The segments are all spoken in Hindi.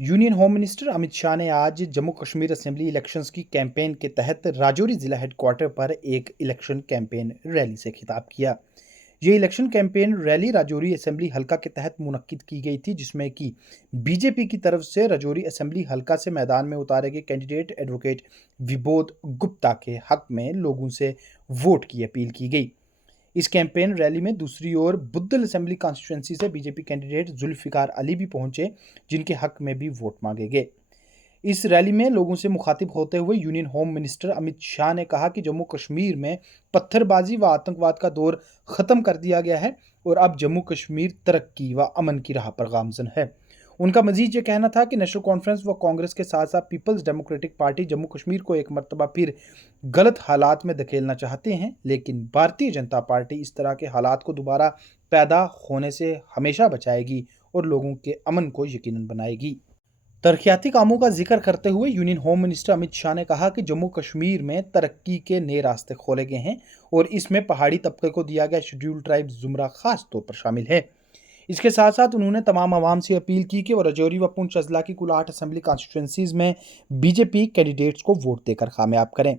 Union home minister Amit Shah ने आज जम्मू कश्मीर असेंबली इलेक्शंस की कैंपेन के तहत राजौरी जिला हेडक्वार्टर पर एक इलेक्शन कैंपेन रैली से खिताब किया। ये election campaign rally Rajouri assembly हलका के तहत मुनक्किद की गई थी, जिसमें कि बीजेपी की तरफ से राजौरी असेंबली हलका से मैदान में उतारे गए कैंडिडेट एडवोकेट विबोध गुप्ता के हक में लोगों से वोट की अपील की गई। इस कैंपेन रैली में दूसरी ओर बुद्धल असेंबली कॉन्स्टिट्यूंसी से बीजेपी कैंडिडेट जुल्फिकार अली भी पहुंचे, जिनके हक में भी वोट मांगे गए। इस रैली में लोगों से मुखातिब होते हुए union home minister Amit Shah ने कहा कि जम्मू कश्मीर में पत्थरबाजी व आतंकवाद का दौर खत्म कर दिया गया है और अब जम्मू कश्मीर तरक्की व अमन की राह पर गामजन है। उनका मजीद ये कहना था कि नेशनल कॉन्फ्रेंस व कांग्रेस के साथ साथ पीपल्स डेमोक्रेटिक पार्टी जम्मू कश्मीर को एक मरतबा फिर गलत हालात में धकेलना चाहते हैं, लेकिन भारतीय जनता पार्टी इस तरह के हालात को दोबारा पैदा होने से हमेशा बचाएगी और लोगों के अमन को यकीनन बनाएगी। तरक्याती कामों का जिक्र करते हुए union home minister Amit Shah ने कहा कि जम्मू कश्मीर में तरक्की के नए रास्ते खोले गए हैं और इसमें पहाड़ी तबके को दिया गया शेड्यूल्ड ट्राइब जुमरा खास तौर पर शामिल है। इसके साथ साथ उन्होंने तमाम आवाम से अपील की कि वो राजौरी व पुंछ अजला की कुल 8 असेंबली कॉन्स्टिट्यूंसीज में बीजेपी कैंडिडेट्स को वोट देकर कामयाब करें।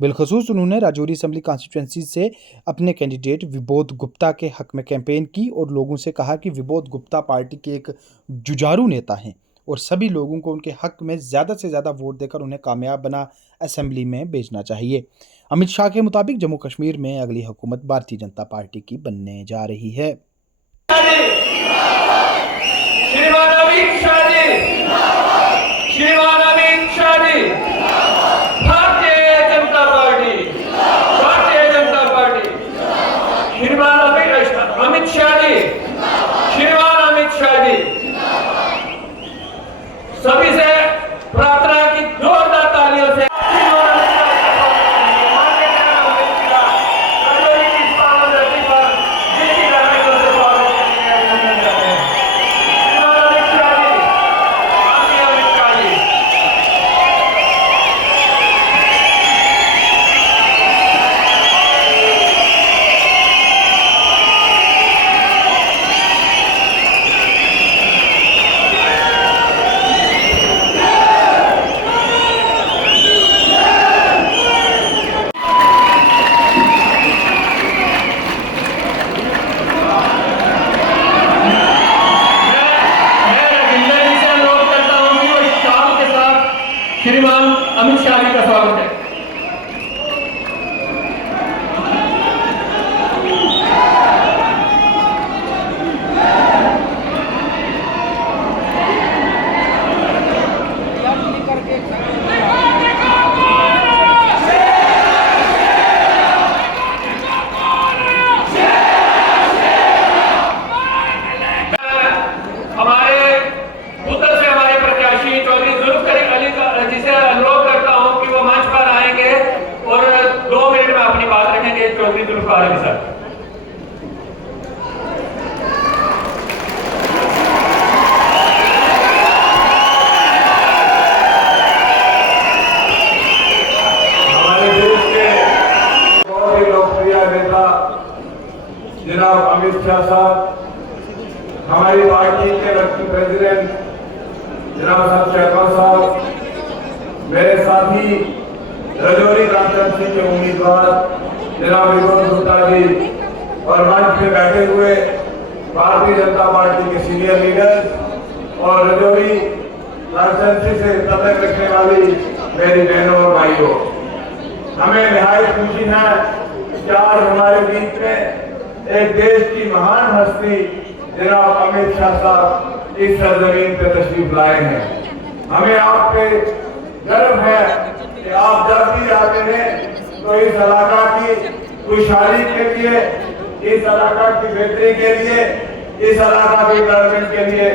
बिलखसूस उन्होंने राजौरी असेंबली कॉन्स्टिट्यूंसी से अपने कैंडिडेट विबोध गुप्ता के हक में कैंपेन की और लोगों से कहा कि विबोध गुप्ता पार्टी के एक जुझारू नेता हैं और सभी लोगों को उनके हक में ज़्यादा से ज़्यादा वोट देकर उन्हें कामयाब बना असेंबली में भेजना चाहिए। अमित शाह के मुताबिक जम्मू कश्मीर में अगली हुकूमत भारतीय जनता पार्टी की बनने जा रही है। श्रीमान अमित शाह जी, श्रीमान अमित शाह जी, भारतीय जनता पार्टी, भारतीय जनता पार्टी, श्रीमान अमित शाह जी, श्रीमान अमित शाह जी, सभी से प्रार्थना की जोरदार तालियों से श्रीमान अमित शाह जी का स्वागत है। चौधरी जुल्फिकार अली साहब। हमारे देश के बहुत ही लोकप्रिय नेता जनाब अमित शाह साहब, हमारी पार्टी के वर्किंग प्रेसिडेंट जनाब साहब शर्मा साहब, मेरे साथी राजौरी कॉन्स्टिट्यूंसी के उम्मीदवार जनाब विबोध गुप्ता जी और मंच पे बैठे हुए भारतीय जनता पार्टी के सीनियर लीडर्स और राजौरी कॉन्स्टिट्यूंसी से तल्लुक रखने वाली मेरी बहनों और भाइयों, हमें निहायत खुशी है कि आज हमारे बीच में एक देश की महान हस्ती जनाब अमित शाह साहब इस सरजमीन पे तशरीफ लाए हैं। हमें आप पे गर्व है कि आप जब भी आते हैं तो इस इलाका की खुशहाली के लिए, इस इलाका की बेहतरी के लिए, इस इलाका की डेवलपमेंट के लिए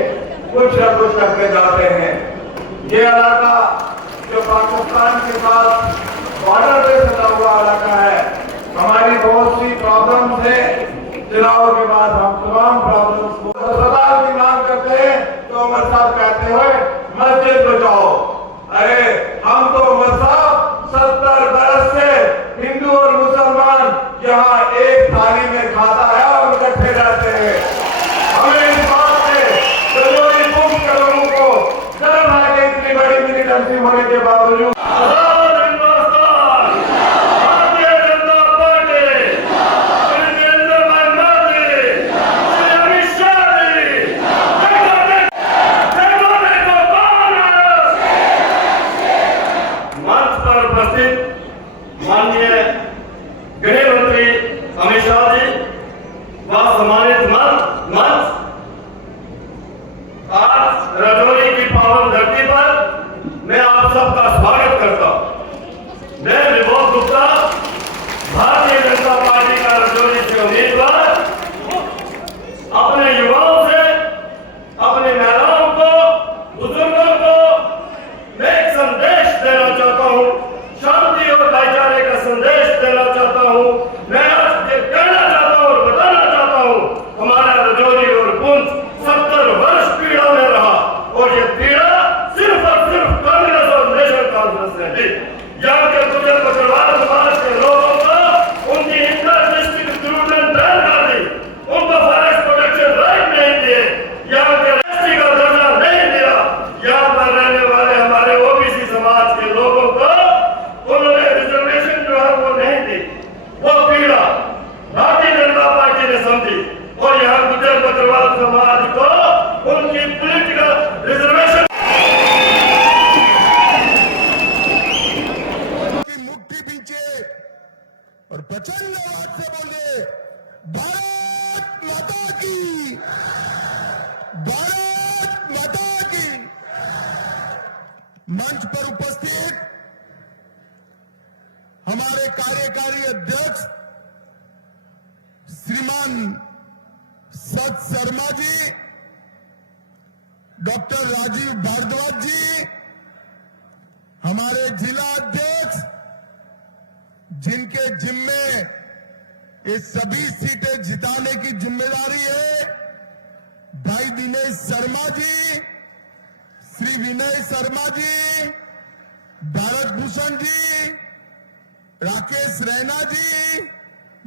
कुछ न कुछ करके जाते हैं। ये इलाका जो पाकिस्तान के साथ बॉर्डर पे सटा हुआ इलाका है, हमारी बहुत सी प्रॉब्लम्स है, चुनाव के बाद हम तमाम प्रॉब्लम्स को अस्पताल की मांग करते हैं तो उमर साहब कहते हुए मस्जिद बचाओ। अरे हम तो उमर साहब 70 बरस से हिंदू और मुसलमान यहाँ एक थाली में खाता है और इकट्ठे रहते हैं। हमें इस बात से लोगों को गर्व एमएलसी होने के बावजूद माननीय गृह मंत्री अमित शाह जी व सम्मानित मंच, आज राजौरी की पावन धरती पर मैं आप सबका स्वागत करता हूं। मैं विभोग गुप्ता, भारतीय जनता पार्टी का राजौरी से उम्मीदवार, अपने युवाओं से, अपने महिलाओं को, बुजुर्गों को मैं एक संदेश देना चाहता हूं, शांति और भाईचारे का संदेश देना चाहता हूं। मैं आज ये कहना चाहता हूं और बताना चाहता हूं, हमारा राजौरी और पुंछ 70 वर्ष पीड़ा में रहा और ये पीड़ा सिर्फ और सिर्फ कांग्रेस और नेशनल कांग्रेस ने दी। यहाँ के गुजर बकरवाल समाज के लोगों को उनकी इंटर डिस्ट्रिक्ट रिक्रूटमेंट बैन कर दी, उनको फॉरेस्ट प्रोटेक्शन राइट नहीं दिए, यहाँ के एसटी का दर्जा नहीं दिया। यहाँ पर रहने वाले हमारे ओबीसी समाज के लोगों को उन्होंने रिजर्वेशन जो है वो नहीं दी। वो पीड़ा भारतीय जनता पार्टी ने समझी और यहाँ गुजर बकरवाल समाज को उनकी पॉलिटिकल रिजर्वेशन की मुट्ठी पीछे और प्रचंड आवाज से बोले भारत माता की, भारत माता की। मंच पर उपस्थित हमारे कार्यकारी अध्यक्ष श्रीमान सत शर्मा जी, डॉक्टर राजीव भारद्वाज जी, हमारे जिला अध्यक्ष जिनके जिम्मे ये सभी सीटें जिताने की जिम्मेदारी है, भाई दिनेश शर्मा जी, श्री विनय शर्मा जी, भारत भूषण जी, राकेश रैना जी,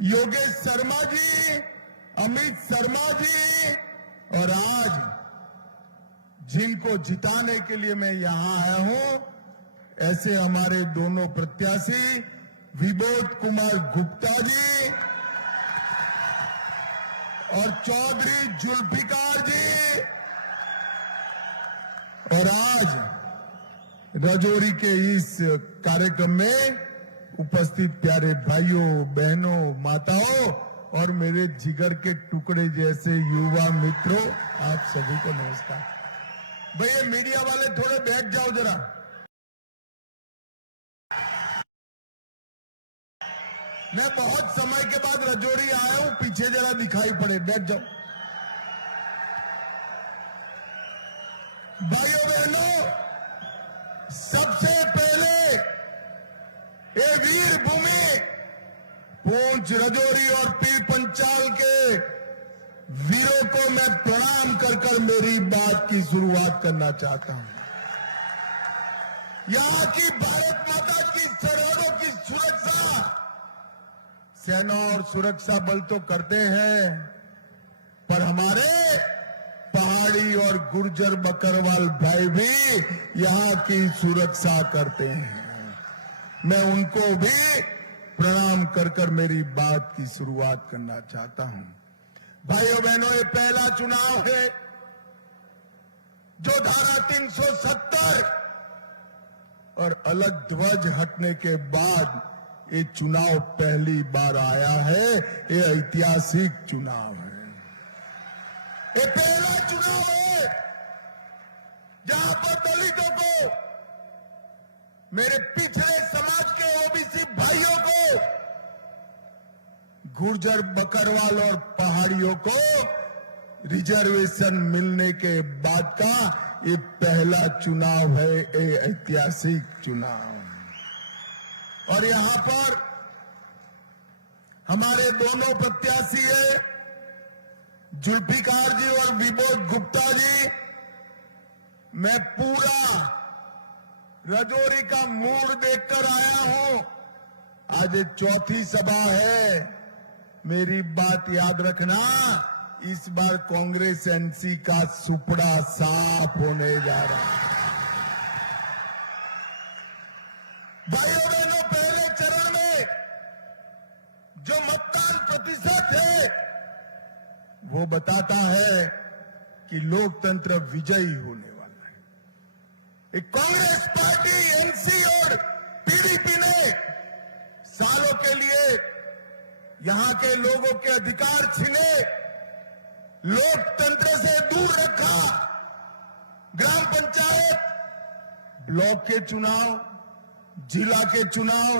योगेश शर्मा जी, अमित शर्मा जी, और आज जिनको जिताने के लिए मैं यहां आया हूं, ऐसे हमारे दोनों प्रत्याशी विबोध कुमार गुप्ता जी और चौधरी जुल्फिकार जी, और आज राजौरी के इस कार्यक्रम में उपस्थित प्यारे भाइयों, बहनों, माताओं और मेरे जिगर के टुकड़े जैसे युवा मित्रों, आप सभी को नमस्कार। भैया मीडिया वाले थोड़े बैठ जाओ जरा। मैं बहुत समय के बाद राजौरी आया हूं, पीछे जरा दिखाई पड़े, बैठ जाओ। भाइयों बहनों, सबसे पहले ये वीर भूमि पुंछ, राजौरी और पीर पंचाल के वीरों को मैं प्रणाम कर मेरी बात की शुरुआत करना चाहता हूं। यहां की भारत माता की सरहदों की सुरक्षा सेना और सुरक्षा बल तो करते हैं, पर हमारे पहाड़ी और गुर्जर बकरवाल भाई भी यहां की सुरक्षा करते हैं। मैं उनको भी प्रणाम कर मेरी बात की शुरुआत करना चाहता हूं। भाइयों बहनों, ये पहला चुनाव है जो धारा 370 और अलग ध्वज हटने के बाद ये चुनाव पहली बार आया है। ये ऐतिहासिक चुनाव है। ये पहला चुनाव है जहां पर दलितों को, मेरे पिछड़े समाज के ओबीसी भाइयों को, गुर्जर बकरवाल और पहाड़ियों को रिजर्वेशन मिलने के बाद का ये पहला चुनाव है, ये ऐतिहासिक चुनाव। और यहां पर हमारे दोनों प्रत्याशी है, जुल्फिकार जी और विबोध गुप्ता जी। मैं पूरा राजौरी का मूड देखकर आया हूं। आज ये चौथी सभा है। मेरी बात याद रखना, इस बार कांग्रेस एनसी का सुपड़ा साफ होने जा रहा है। वो बताता है कि लोकतंत्र विजयी होने वाला है। एक कांग्रेस पार्टी, एनसी और पीडीपी ने सालों के लिए यहां के लोगों के अधिकार छीने, लोकतंत्र से दूर रखा, ग्राम पंचायत, ब्लॉक के चुनाव, जिला के चुनाव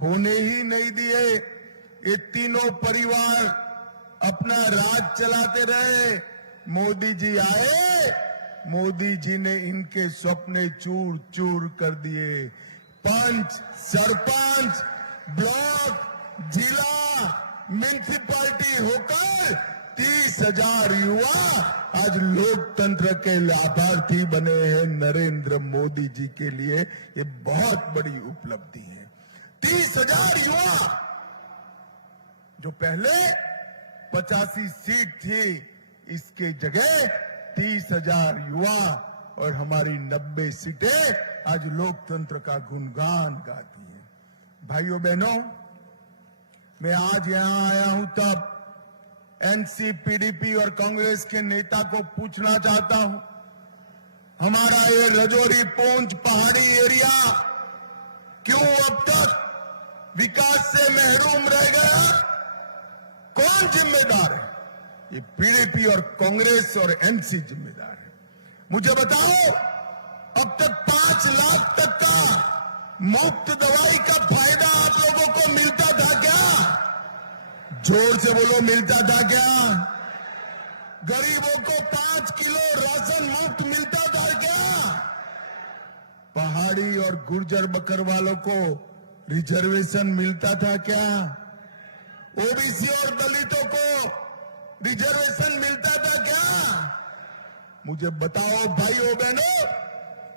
होने ही नहीं दिए। ये तीनों परिवार अपना राज चलाते रहे। मोदी जी आए, मोदी जी ने इनके सपने चूर चूर कर दिए। पंच, सरपंच, ब्लॉक, जिला, म्युनिसिपैलिटी होकर 30,000 युवा आज लोकतंत्र के लाभार्थी बने हैं। नरेंद्र मोदी जी के लिए ये बहुत बड़ी उपलब्धि है। 30,000 युवा, जो पहले 85 सीट थी, इसके जगह 30,000 युवा और हमारी 90 सीटें आज लोकतंत्र का गुणगान गाती हैं। भाइयों बहनों, मैं आज यहां आया हूं तब एनसी, पीडीपी और कांग्रेस के नेता को पूछना चाहता हूं, हमारा ये रजौरी, पुंछ, पहाड़ी एरिया क्यों अब तक विकास से महरूम रह गया? कौन जिम्मेदार है? ये पीडीपी और कांग्रेस और एनसी जिम्मेदार है। मुझे बताओ, अब तक 5 लाख तक का मुफ्त दवाई का फायदा आप लोगों को मिलता था क्या? जोर से बोलो, मिलता था क्या? गरीबों को 5 किलो राशन मुफ्त मिलता था क्या? पहाड़ी और गुर्जर बकरवालों को रिजर्वेशन मिलता था क्या? ओबीसी और दलितों को रिजर्वेशन मिलता था क्या? मुझे बताओ भाइयों बहनों,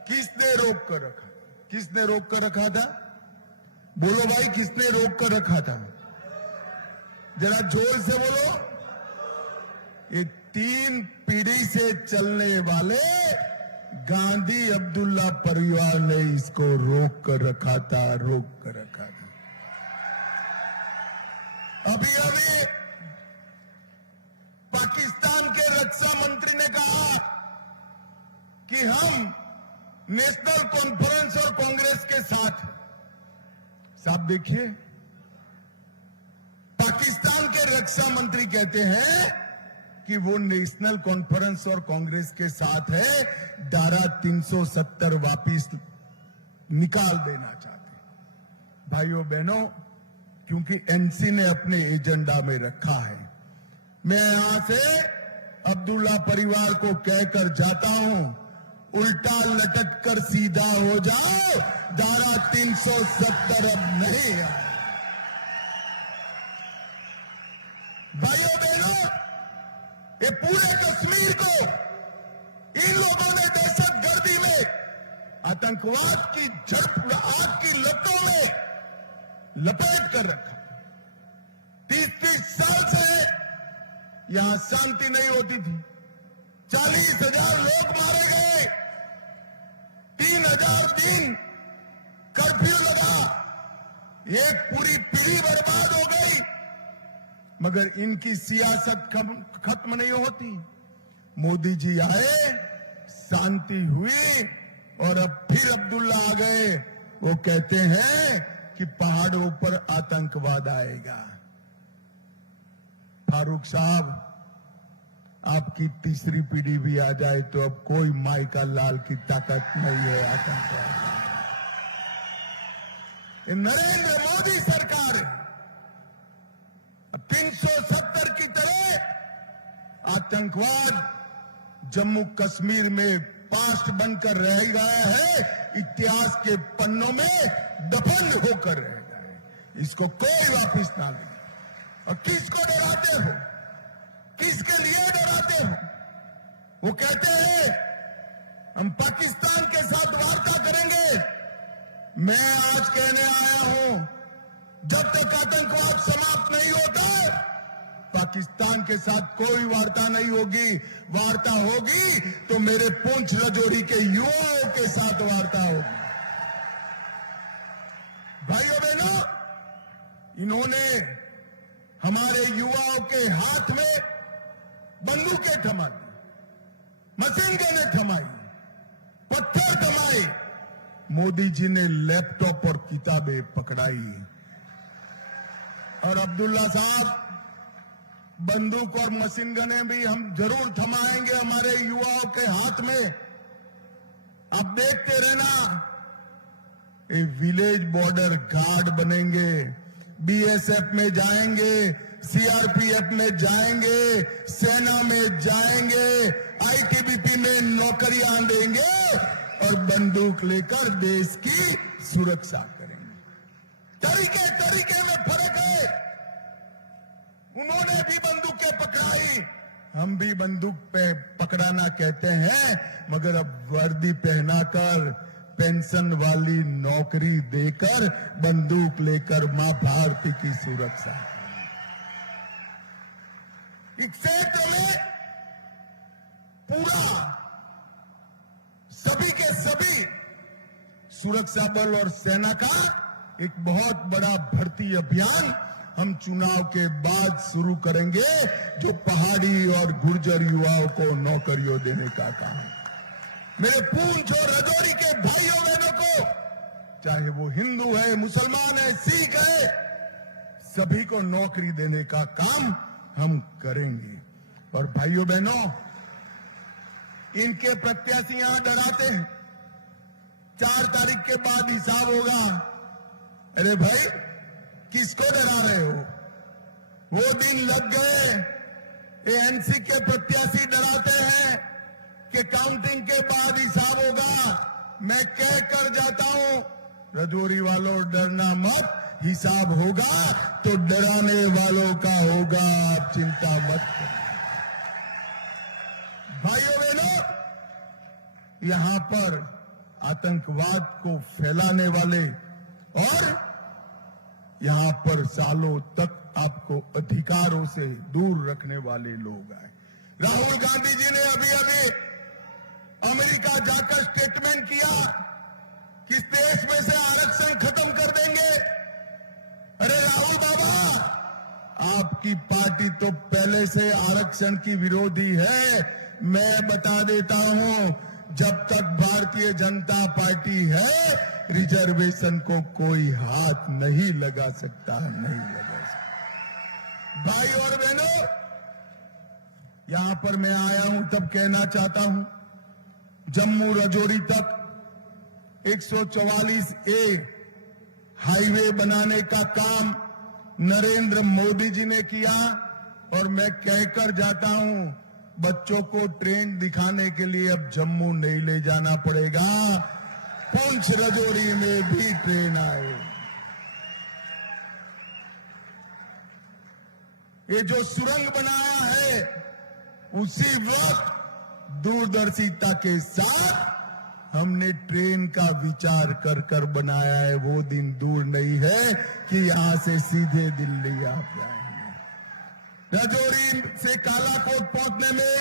किसने रोक कर रखा? किसने रोक कर रखा था? बोलो भाई, किसने रोक कर रखा था? जरा जोर से बोलो। ये 3 पीढ़ी से चलने वाले गांधी अब्दुल्ला परिवार ने इसको रोक कर रखा था, रोक कर रखा था। अभी अभी पाकिस्तान के रक्षा मंत्री ने कहा कि हम नेशनल कॉन्फ्रेंस और कांग्रेस के साथ हैं। साहब देखिए, पाकिस्तान के रक्षा मंत्री कहते हैं कि वो नेशनल कॉन्फ्रेंस और कांग्रेस के साथ है, धारा 370 वापिस निकाल देना चाहते हैं। भाइयों बहनों, क्योंकि एनसी ने अपने एजेंडा में रखा है, मैं यहां से अब्दुल्ला परिवार को कहकर जाता हूं, उल्टा लटक कर सीधा हो जाओ, धारा 370 अब नहीं है। भाइयों बहनों, ये पूरे कश्मीर को इन लोगों ने दहशतगर्दी में, आतंकवाद की आग की लपटों में लपेट कर रखा। 30 साल से यहां शांति नहीं होती थी। 40,000 लोग मारे गए, 3,000 दिन कर्फ्यू लगा, एक पूरी पीढ़ी बर्बाद हो गई, मगर इनकी सियासत खत्म नहीं होती। मोदी जी आए, शांति हुई, और अब फिर अब्दुल्ला आ गए। वो कहते हैं कि पहाड़ों पर आतंकवाद आएगा। फारूक साहब, आपकी तीसरी पीढ़ी भी आ जाए तो अब कोई माई का लाल की ताकत नहीं है आतंकवाद। ये नरेंद्र मोदी सरकार है। 370 की तरह आतंकवाद जम्मू कश्मीर में पास्ट बनकर रह गया है, इतिहास के पन्नों में दफन होकर रह गया है। इसको कोई वापिस ना ले। और किसको डराते हो? किसके लिए डराते हो? वो कहते हैं हम पाकिस्तान के साथ वार्ता करेंगे। मैं आज कहने आया हूं, जब तक आतंकवाद समाप्त नहीं होता, पाकिस्तान के साथ कोई वार्ता नहीं होगी। वार्ता होगी तो मेरे पुंछ रजौरी के युवाओं के साथ वार्ता होगी। भाइयों बहनों, इन्होंने हमारे युवाओं के हाथ में बंदूकें थमाई, मशीन गनें थमाई, पत्थर थमाए, मोदी जी ने लैपटॉप और किताबें पकड़ाई। और अब्दुल्ला साहब, बंदूक और मशीन गनें भी हम जरूर थमाएंगे हमारे युवाओं के हाथ में। आप देखते रहना, ये विलेज बॉर्डर गार्ड बनेंगे, बीएसएफ में जाएंगे, सीआरपीएफ में जाएंगे, सेना में जाएंगे, आईटीबीपी में नौकरियां देंगे और बंदूक लेकर देश की सुरक्षा करेंगे। तरीके तरीके में फर्क है। उन्होंने भी बंदूकें पकड़ाई, हम भी बंदूक पे पकड़ाना कहते हैं, मगर अब वर्दी पहनाकर, पेंशन वाली नौकरी देकर, बंदूक लेकर मां भारती की सुरक्षा। इस क्षेत्र में पूरा सभी के सभी सुरक्षा बल और सेना का एक बहुत बड़ा भर्ती अभियान हम चुनाव के बाद शुरू करेंगे, जो पहाड़ी और गुर्जर युवाओं को नौकरियों देने का काम। मेरे पूंछ और राजौरी के भाइयों बहनों को, चाहे वो हिंदू है, मुसलमान है, सिख है, सभी को नौकरी देने का काम हम करेंगे। और भाइयों बहनों, इनके प्रत्याशी यहां डराते हैं, 4 तारीख के बाद हिसाब होगा। अरे भाई, किसको डरा रहे हो? वो दिन लग गए। एएनसी के प्रत्याशी डराते हैं कि काउंटिंग के बाद हिसाब होगा। मैं कह कर जाता हूं, राजौरी वालों डरना मत, हिसाब होगा तो डराने वालों का होगा, आप चिंता मत करो। भाइयों बहनों, यहां पर आतंकवाद को फैलाने वाले और यहां पर सालों तक आपको अधिकारों से दूर रखने वाले लोग आए। राहुल गांधी जी ने अभी अभी अमेरिका जाकर स्टेटमेंट किया कि इस देश में से आरक्षण खत्म कर देंगे। अरे राहुल बाबा, आपकी पार्टी तो पहले से आरक्षण की विरोधी है। मैं बता देता हूं, जब तक भारतीय जनता पार्टी है, रिजर्वेशन को कोई हाथ नहीं लगा सकता, नहीं लगा सकता। भाई और बहनों, यहां पर मैं आया हूं तब कहना चाहता हूं, जम्मू राजौरी तक 144A हाईवे बनाने का काम नरेंद्र मोदी जी ने किया। और मैं कहकर जाता हूं, बच्चों को ट्रेन दिखाने के लिए अब जम्मू नहीं ले जाना पड़ेगा, पुंछ राजौरी में भी ट्रेन आए। ये जो सुरंग बनाया है, उसी वक्त दूरदर्शिता के साथ हमने ट्रेन का विचार कर कर बनाया है। वो दिन दूर नहीं है कि यहां से सीधे दिल्ली आप जाएंगे। राजौरी से कालाकोट पहुंचने में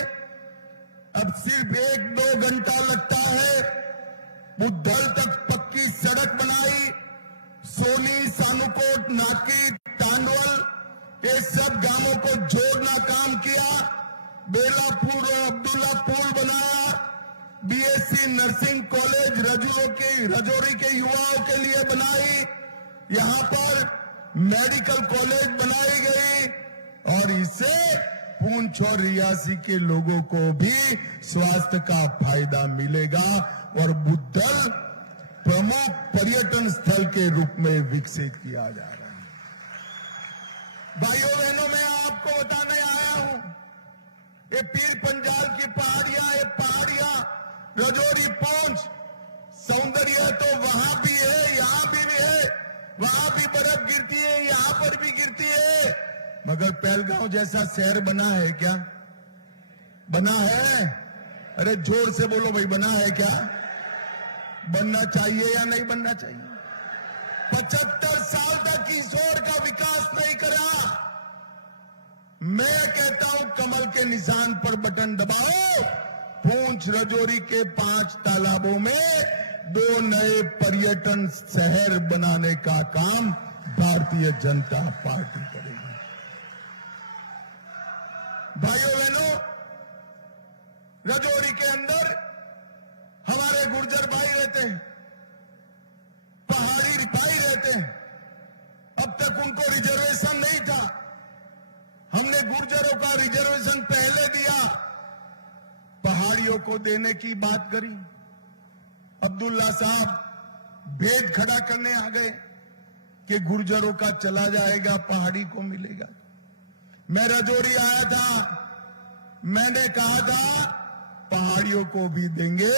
अब सिर्फ 1-2 घंटा लगता है। बुद्धल तक पक्की सड़क बनाई, सोनी, सानुकोट, नाकी, तांडवल, ये सब गांवों को जोड़ना काम किया। बेलापुर और अब्दुल्ला पुल बनाया। बीएससी नर्सिंग कॉलेज राजौरी के युवाओं के लिए बनाई। यहां पर मेडिकल कॉलेज बनाई गई और इससे पुंछ और रियासी के लोगों को भी स्वास्थ्य का फायदा मिलेगा और बुद्धल प्रमुख पर्यटन स्थल के रूप में विकसित किया जा रहा है। भाइयों बहनों, मैं आपको बताने आया हूं, ये पीर पंजाल की पहाड़ियां, ये पहाड़ियां राजौरी पुंछ, सौंदर्य तो वहां भी है, यहां भी है। वहां भी बर्फ गिरती है, यहां पर भी गिरती है। मगर पहलगांव जैसा शहर बना है क्या? बना है? अरे जोर से बोलो भाई, बना है क्या? बनना चाहिए या नहीं बनना चाहिए? 75 साल तक किशोर का विकास नहीं करा। मैं कहता हूं, कमल के निशान पर बटन दबाओ। पुंछ राजौरी के 5 तालाबों में 2 नए पर्यटन शहर बनाने का काम भारतीय जनता पार्टी करेगी। भाइयों बहनों, रजौरी के अंदर हमारे गुर्जर भाई रहते हैं, पहाड़ी भाई रहते हैं। अब तक उनको रिजर्वेशन नहीं था। हमने गुर्जरों का रिजर्वेशन पहले दिया, पहाड़ियों को देने की बात करी। अब्दुल्ला साहब भेद खड़ा करने आ गए कि गुर्जरों का चला जाएगा, पहाड़ी को मिलेगा। मैं रजौरी आया था, मैंने कहा था पहाड़ियों को भी देंगे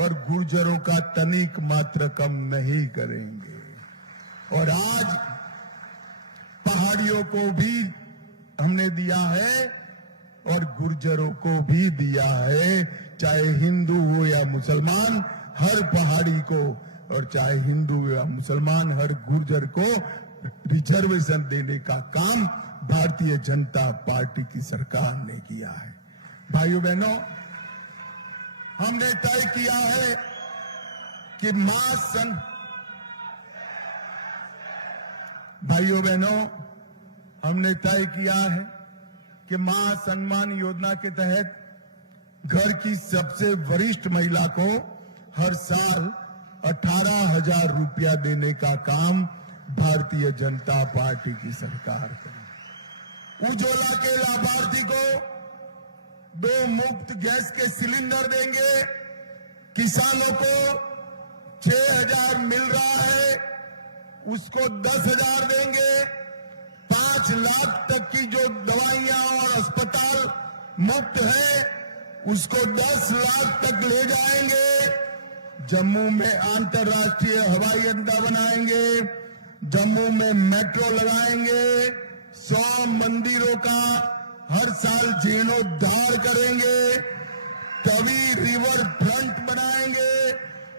और गुर्जरों का तनिक मात्र कम नहीं करेंगे। और आज पहाड़ियों को भी हमने दिया है और गुर्जरों को भी दिया है, चाहे हिंदू हो या मुसलमान, हर पहाड़ी को, और चाहे हिंदू या मुसलमान, हर गुर्जर को रिजर्वेशन देने का काम भारतीय जनता पार्टी की सरकार ने किया है। भाइयों बहनों, हमने तय किया है कि भाइयों बहनों, हमने तय किया है कि मां सम्मान योजना के तहत घर की सबसे वरिष्ठ महिला को हर साल 18,000 रुपया देने का काम भारतीय जनता पार्टी की सरकार करेगी। उज्ज्वला के लाभार्थी को 2 मुफ्त गैस के सिलेंडर देंगे। किसानों को 6,000 मिल रहा है, उसको 10,000 देंगे। 5 लाख तक की जो दवाइयां और अस्पताल मुफ्त है, उसको 10 लाख तक ले जाएंगे। जम्मू में अंतर्राष्ट्रीय हवाई अड्डा बनाएंगे, जम्मू में मेट्रो लगाएंगे, 100 मंदिरों का हर साल जीर्णोद्धार करेंगे, तवी रिवर फ्रंट बनाएंगे,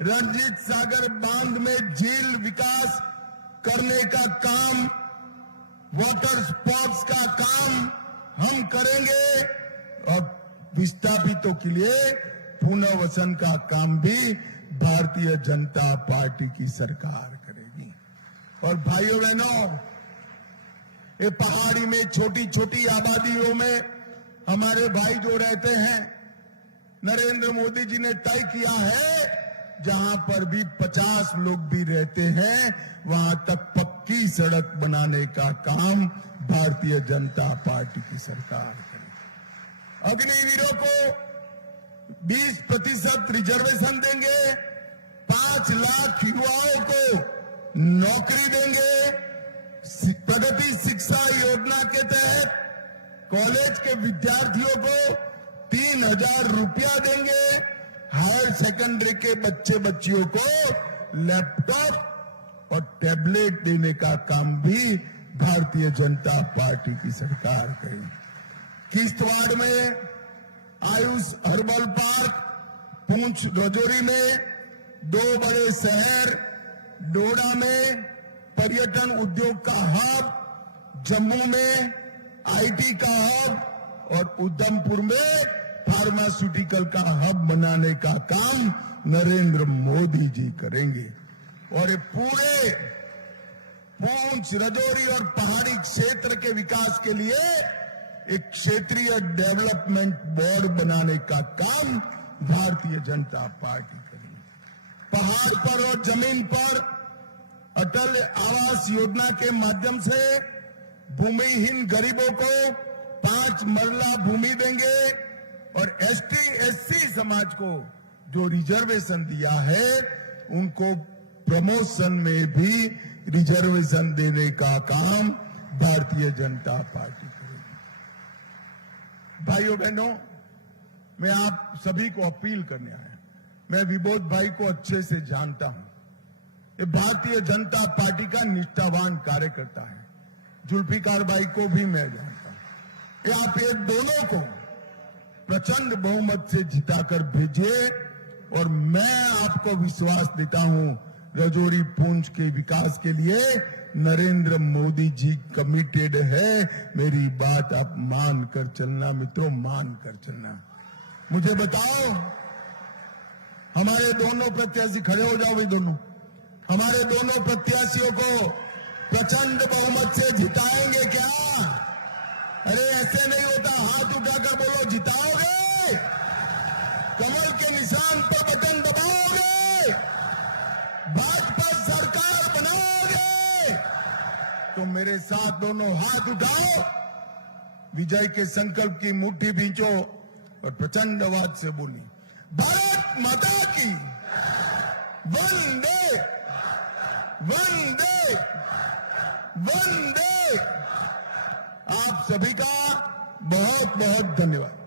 रणजीत सागर बांध में झील विकास करने का काम, वाटर स्पोर्ट्स का काम हम करेंगे और विस्थापितों के लिए पुनर्वसन का काम भी भारतीय जनता पार्टी की सरकार करेगी। और भाइयों बहनों, ये पहाड़ी में छोटी छोटी आबादियों में हमारे भाई जो रहते हैं, नरेंद्र मोदी जी ने तय किया है जहां पर भी 50 लोग भी रहते हैं, वहां तक पक्की सड़क बनाने का काम भारतीय जनता पार्टी की सरकार करेगी। अग्निवीरों को 20% रिजर्वेशन देंगे, 5 लाख युवाओं को नौकरी देंगे। प्रगति शिक्षा योजना के तहत कॉलेज के विद्यार्थियों को 3,000 रुपया देंगे। हायर सेकेंडरी के बच्चे बच्चियों को लैपटॉप और टैबलेट देने का काम भी भारतीय जनता पार्टी की सरकार करेगी। किश्तवाड़ में आयुष हर्बल पार्क, पुंछ रजौरी में 2 बड़े शहर, डोडा में पर्यटन उद्योग का हब, जम्मू में आईटी का हब और उधमपुर में फार्मास्यूटिकल का हब बनाने का काम नरेंद्र मोदी जी करेंगे। और ये पूरे पुंछ, रजौरी और पहाड़ी क्षेत्र के विकास के लिए एक क्षेत्रीय डेवलपमेंट बोर्ड बनाने का काम भारतीय जनता पार्टी करेगी। पहाड़ पर और जमीन पर अटल आवास योजना के माध्यम से भूमिहीन गरीबों को 5 मरला भूमि देंगे और एसटी एससी समाज को जो रिजर्वेशन दिया है, उनको प्रमोशन में भी रिजर्वेशन देने का काम भारतीय जनता पार्टी करेगी। भाइयों बहनों, मैं आप सभी को अपील करने आया। मैं विबोध भाई को अच्छे से जानता हूं। ये भारतीय जनता पार्टी का निष्ठावान कार्यकर्ता है। जुल्फिकार भाई को भी मैं जानता हूं। ये आप ये दोनों को प्रचंड बहुमत से जिताकर भेजिए और मैं आपको विश्वास देता हूं, रजौरी पुंछ के विकास के लिए नरेंद्र मोदी जी कमिटेड है। मेरी बात आप मान कर चलना मित्रों, मान कर चलना। मुझे बताओ, हमारे दोनों प्रत्याशी, खड़े हो जाओ भाई दोनों, हमारे दोनों प्रत्याशियों को प्रचंड बहुमत से जिताएंगे क्या? अरे ऐसे नहीं होता, हाथ उठाकर बोलो, जिताओगे? तो मेरे साथ दोनों हाथ उठाओ, विजय के संकल्प की मुट्ठी भींचो और प्रचंड आवाज से बोली, भारत माता की वंदे वंदे वंदे। आप सभी का बहुत बहुत धन्यवाद।